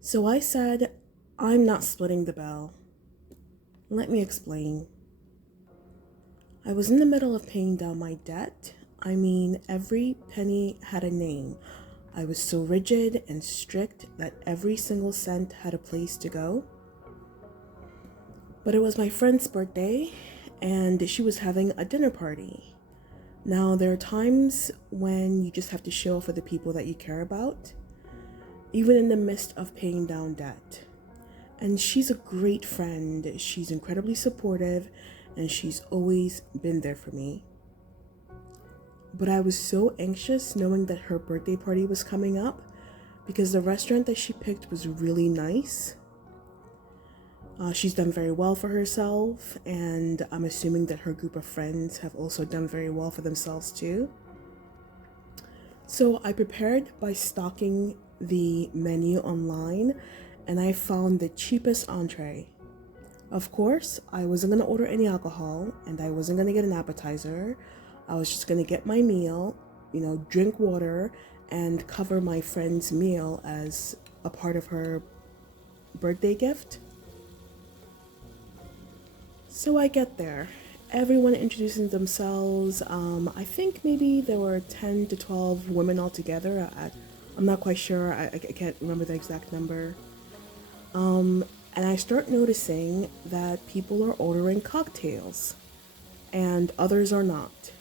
So I said, I'm not splitting the bill. Let me explain. I was in the middle of paying down my debt. I mean, every penny had a name. I was so rigid and strict that every single cent had a place to go. But it was my friend's birthday, and she was having a dinner party. Now, there are times when you just have to show up for the people that you care about, even in the midst of paying down debt. And she's a great friend. She's incredibly supportive, and she's always been there for me. But I was so anxious knowing that her birthday party was coming up because the restaurant that she picked was really nice. She's done very well for herself, and I'm assuming that her group of friends have also done very well for themselves too. So I prepared by stalking the menu online, and I found the cheapest entree. Of course, I wasn't going to order any alcohol, and I wasn't going to get an appetizer. I was just going to get my meal, drink water, and cover my friend's meal as a part of her birthday gift. So I get there. Everyone introducing themselves. I think maybe there were 10 to 12 women altogether. I'm not quite sure. I can't remember the exact number. And I start noticing that people are ordering cocktails and others are not.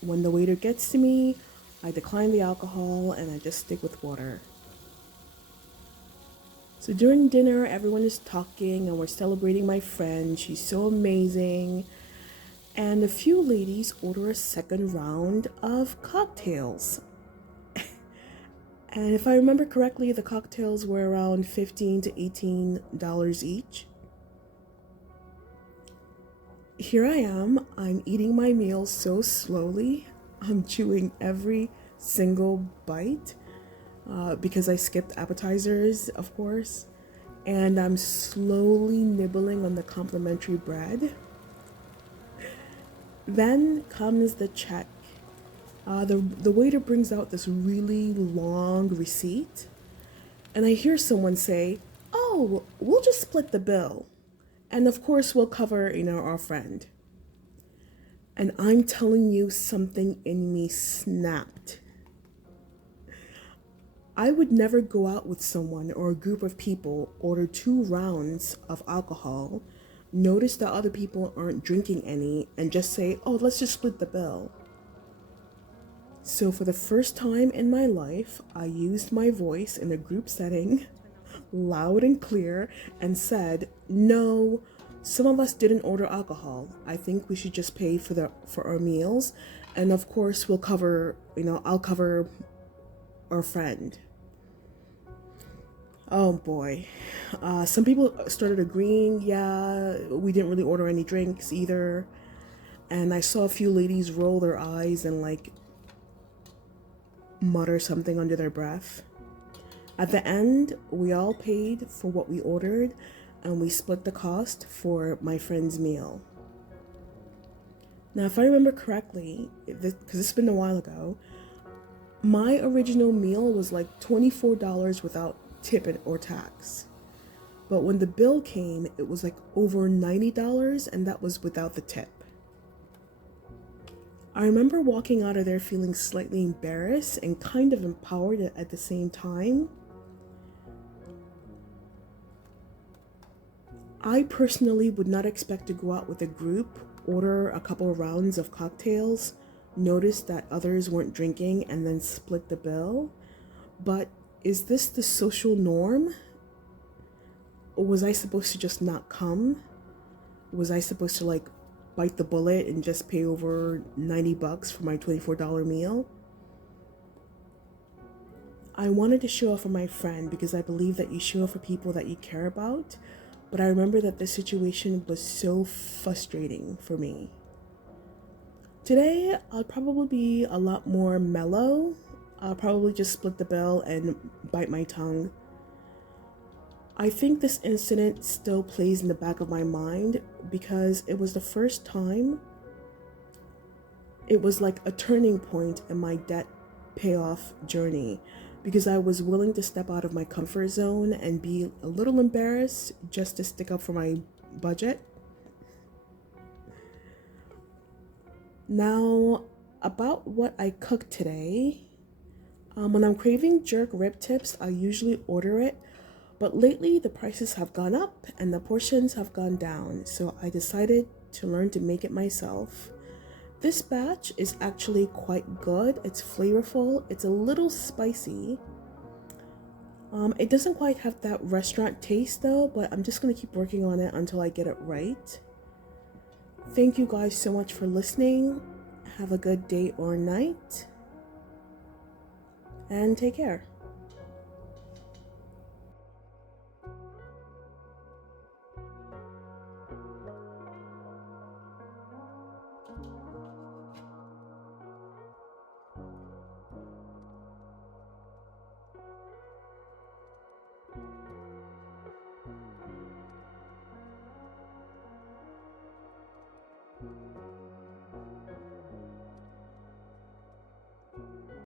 When the waiter gets to me, I decline the alcohol and I just stick with water. So during dinner, everyone is talking and we're celebrating my friend. She's so amazing. And a few ladies order a second round of cocktails. And if I remember correctly, the cocktails were around $15 to $18 each. Here I am, I'm eating my meal so slowly. I'm chewing every single bite because I skipped appetizers, of course. And I'm slowly nibbling on the complimentary bread. Then comes the check. The waiter brings out this really long receipt, and I hear someone say, "Oh, we'll just split the bill, and of course we'll cover, our friend." And I'm telling you, something in me snapped. I would never go out with someone or a group of people, order 2 rounds of alcohol, notice that other people aren't drinking any, and just say, "Oh, let's just split the bill." So for the first time in my life, I used my voice in a group setting, loud and clear, and said, "No, some of us didn't order alcohol. I think we should just pay for our meals, and of course we'll cover, I'll cover our friend." Oh boy. Some people started agreeing, yeah, we didn't really order any drinks either. And I saw a few ladies roll their eyes and mutter something under their breath. At the end, we all paid for what we ordered and we split the cost for my friend's meal. Now, if I remember correctly, because it's been a while ago, my original meal was like $24 without tip or tax. But when the bill came, it was like over $90, and that was without the tip. I remember walking out of there feeling slightly embarrassed and kind of empowered at the same time. I personally would not expect to go out with a group, order a couple of rounds of cocktails, notice that others weren't drinking, and then split the bill. But is this the social norm? Or was I supposed to just not come? Was I supposed to bite the bullet and just pay over $90 for my $24 meal? I wanted to show up for my friend because I believe that you show up for people that you care about, but I remember that this situation was so frustrating for me. Today, I'll probably be a lot more mellow. I'll probably just split the bill and bite my tongue. I think this incident still plays in the back of my mind because it was the first time. It was like a turning point in my debt payoff journey because I was willing to step out of my comfort zone and be a little embarrassed just to stick up for my budget. Now, about what I cooked today. When I'm craving jerk rib tips, I usually order it, but lately the prices have gone up and the portions have gone down, so I decided to learn to make it myself. This batch is actually quite good. It's flavorful. It's a little spicy. It doesn't quite have that restaurant taste though, but I'm just gonna keep working on it until I get it right. Thank you guys so much for listening. Have a good day or night, and take care.